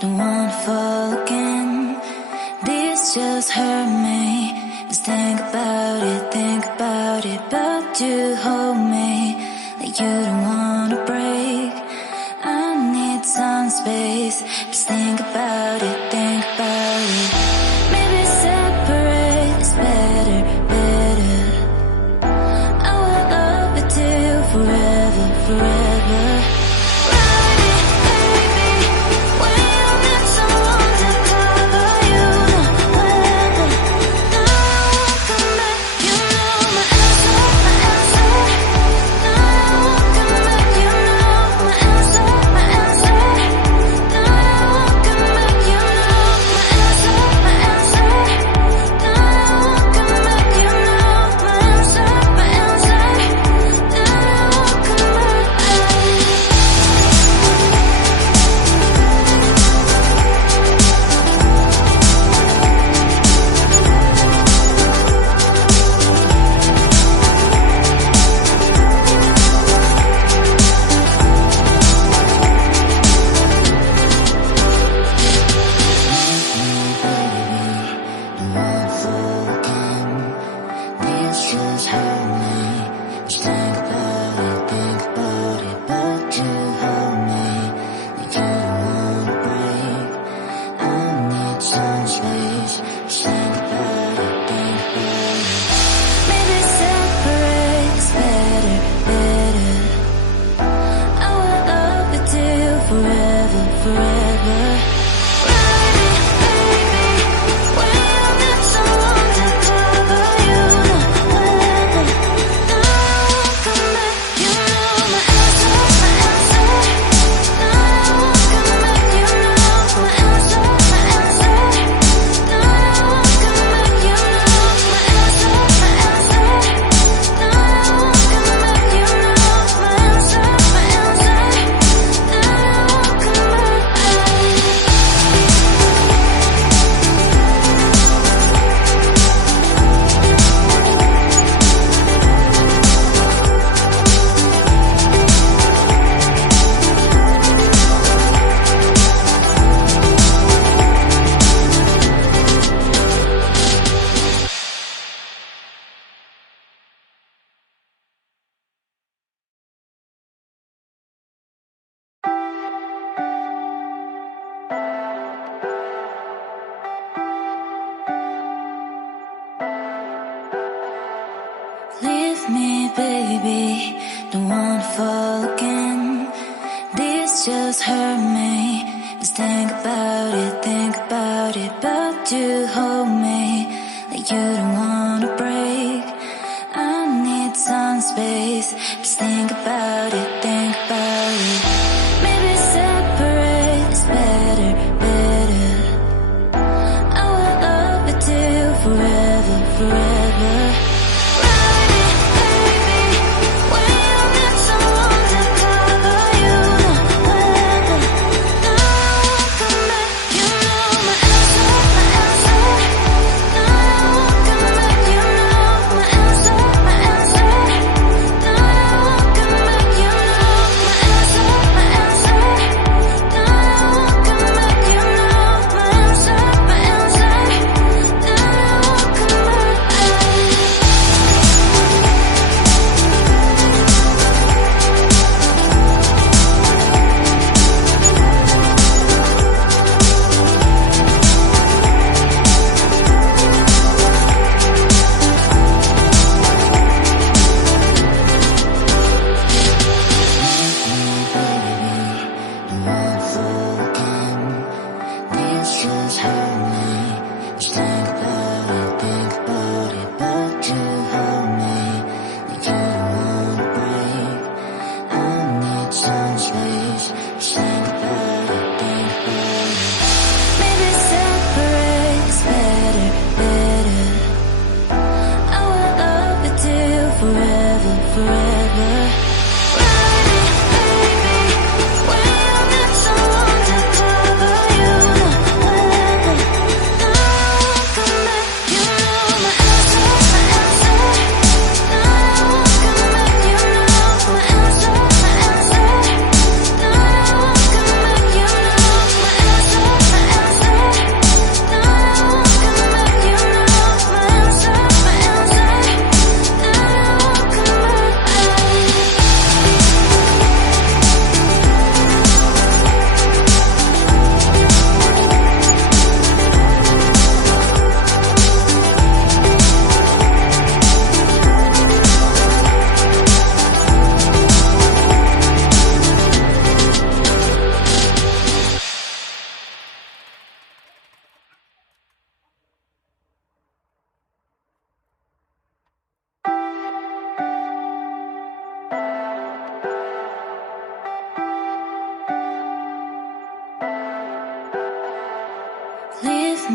don't wanna fall again. This just hurt me. Just think about it, but you hold me like you don't wanna break. I need some space. Just think about it, Maybe separate is better, better. I will love you till forever, forever. Leave me, baby, don't wanna fall again. This just hurt me. Just think about it, but you hold me like you don't wanna break. I need some space. Just think about it, Maybe separate is better, better. I will love you till forever, forever. Come back,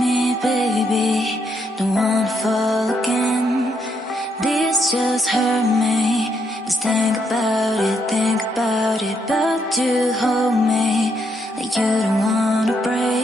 me, baby. Don't wanna fall again. This just hurt me. Just think about it, but you hold me like you don't wanna break.